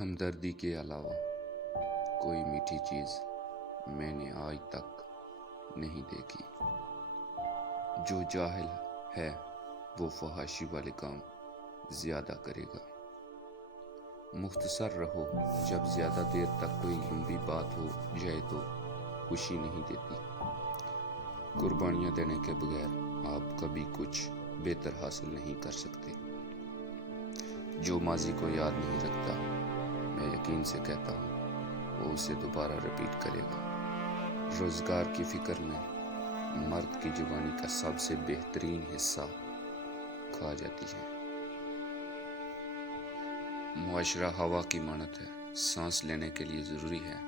ہمدردی کے علاوہ کوئی میٹھی چیز میں نے آج تک نہیں دیکھی۔ جو جاہل ہے وہ فحاشی والے کام زیادہ کرے گا۔ مختصر رہو، جب زیادہ دیر تک کوئی لمبی بات ہو جائے تو خوشی نہیں دیتی۔ قربانیاں دینے کے بغیر آپ کبھی کچھ بہتر حاصل نہیں کر سکتے۔ جو ماضی کو یاد نہیں رکھتا، میں یقین سے کہتا ہوں وہ اسے دوبارہ ریپیٹ کرے گا۔ روزگار کی فکر میں مرد کی جوانی کا سب سے بہترین حصہ کھا جاتی ہے۔ معاشرہ ہوا کی مانند ہے، سانس لینے کے لیے ضروری ہے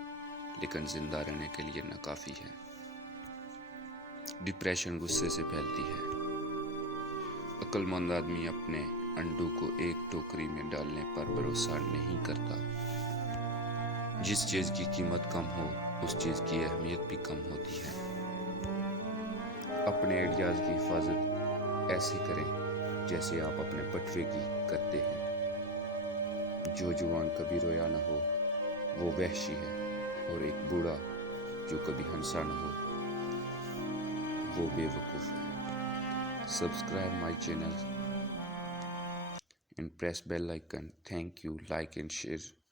لیکن زندہ رہنے کے لیے ناکافی ہے۔ ڈپریشن غصے سے پھیلتی ہے۔ عقل مند آدمی اپنے انڈوں کو ایک ٹوکری میں ڈالنے پر بھروسہ نہیں کرتا۔ جس چیز کی قیمت کم ہو اس چیز کی اہمیت بھی کم ہوتی ہے۔ اپنے آئیڈیاز کی حفاظت ایسے کریں جیسے آپ اپنے بٹوے کی کرتے ہیں۔ جو جوان کبھی رویا نہ ہو وہ وحشی ہے، اور ایک بوڑھا جو کبھی ہنسا نہ ہو وہ بے وقوف ہے۔ Subscribe my channel and press bell icon. Thank you. Like and share.